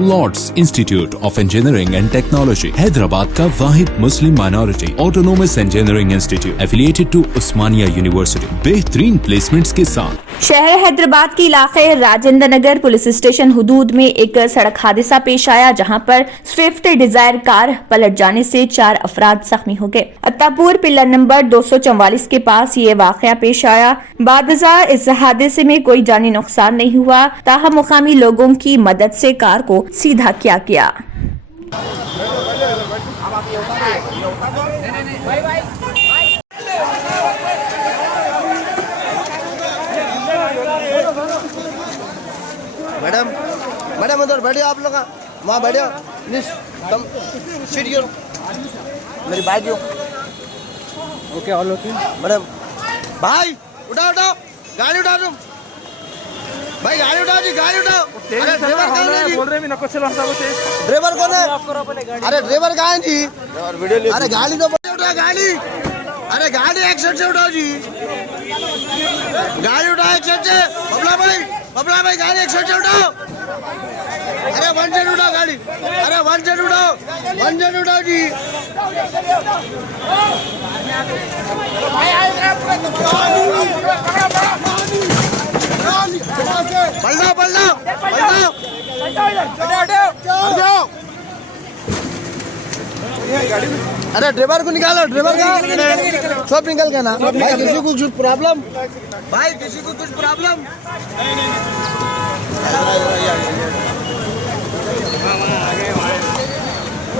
Lord's Institute of Engineering and Technology Hyderabad का वाहिद मुस्लिम minority autonomous engineering institute affiliated to Osmania university बेहतरीन placements के साथ। शहर हैदराबाद के इलाके राजेंद्र नगर पुलिस स्टेशन हुदूद में एक सड़क हादसा पेश आया, जहां पर स्विफ्ट डिजायर कार पलट जाने से 4 अफराद जख्मी हो गए। अत्तापुर पिलर नंबर 244 के पास ये वाकया पेश आया। बादशाह इस हादसे में कोई जानी नुकसान नहीं हुआ, ताहम मुकामी लोगों की मदद से कार को सीधा किया गया। मैडम मैडम उधर बैठे आप लोग, वहाँ बैठे प्लीज कम सीट गिरो मेरी बाइक क्यों ओके ऑल ओके मैडम भाई उठाओ उठाओ गाड़ी उठा तुम भाई गाड़ी उठाओ जी गाड़ी उठाओ। अरे ड्राइवर कौन है जी? बोल रहे नको चलो ड्राइवर कौन है? अरे ड्राइवर कहाँ है जी? अरे गाड़ी तो उठा गाड़ी, अरे गाड़ी एक साइड से उठाओ जी, गाड़ी उठाओ एक साइड से। बबला भाई गाड़ी एक साइड से उठाओ। अरे वन साइड उठाओ गाड़ी, अरे वन साइड उठाओ जी। पलटाओ अरे ड्राइवर को निकालो, ड्राइवर का सब निकल गया ना भाई। किसी को कुछ प्रॉब्लम भाई, किसी को कुछ प्रॉब्लम?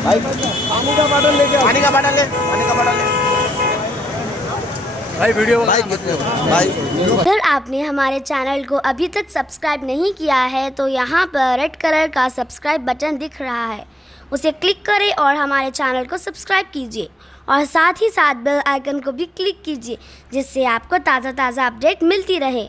भाई पानी का बॉटल लेके, पानी का बॉटल ले भाई। वीडियो भाई भाई अगर आपने हमारे चैनल को अभी तक सब्सक्राइब नहीं किया है तो यहाँ पर रेड कलर का सब्सक्राइब बटन दिख रहा है, उसे क्लिक करें और हमारे चैनल को सब्सक्राइब कीजिए और साथ ही साथ बेल आइकन को भी क्लिक कीजिए, जिससे आपको ताज़ा अपडेट मिलती रहे।